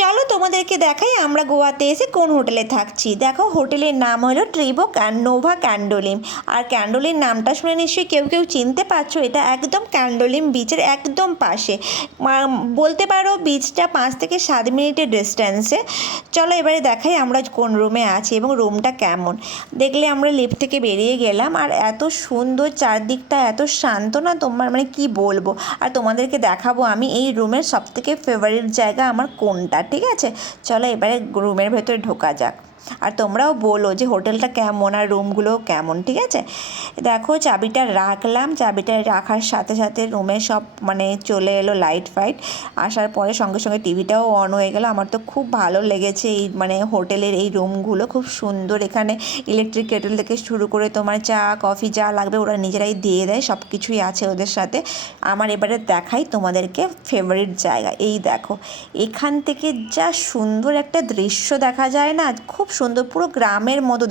চলো তোমাদেরকে দেখাই আমরা গোয়াতে এসে কোন হোটেলে থাকছি। দেখো হোটেলের নাম হলো ট্রিভো নোভা ক্যান্ডোলিম। আর ক্যান্ডোলিম নামটা শুনে নিশ্চয়ই কেউ কেউ চিনতে পারছো, এটা একদম ক্যান্ডোলিম বিচের একদম পাশে। বলতে পারো বিচটা 5 থেকে 7 মিনিটের ডিস্টেন্সে। চলো এবারে দেখাই আমরা কোন রুমে আছি এবং রুমটা কেমন। দেখলে আমরা লিফট থেকে বেরিয়ে গেলাম, আর এত সুন্দর চারদিকটা, এত শান্ত না তোমার মানে কি বলবো। আর তোমাদেরকে দেখাবো আমি এই রুমের সবথেকে ফেভারিট জায়গা আমার কোনটা, ঠিক আছে। চলো এবারে রুমের ভেতরে ঢোকা যাক, আর তোমরাও বলো যে হোটেলটা কেমন আর রুমগুলোও কেমন, ঠিক আছে। দেখো চাবিটা রাখলাম, চাবিটা রাখার সাথে সাথে রুমে সব মানে চলে এলো লাইট ফাইট। আসার পরে সঙ্গে সঙ্গে টিভিটাও অন হয়ে গেল। আমার তো খুব ভালো লেগেছে এই মানে হোটেলের এই রুমগুলো, খুব সুন্দর। এখানে ইলেকট্রিক কেটেল থেকে শুরু করে তোমার চা কফি যা লাগবে ওরা নিজেরাই দিয়ে দেয়, সব কিছুই আছে ওদের সাথে। আমার এবারে দেখাই তোমাদেরকে ফেভারিট জায়গা। এই দেখো এখান থেকে যা সুন্দর একটা দৃশ্য দেখা যায় না, খুব সুন্দর, পুরো গ্রামের মতো দৃশ্য।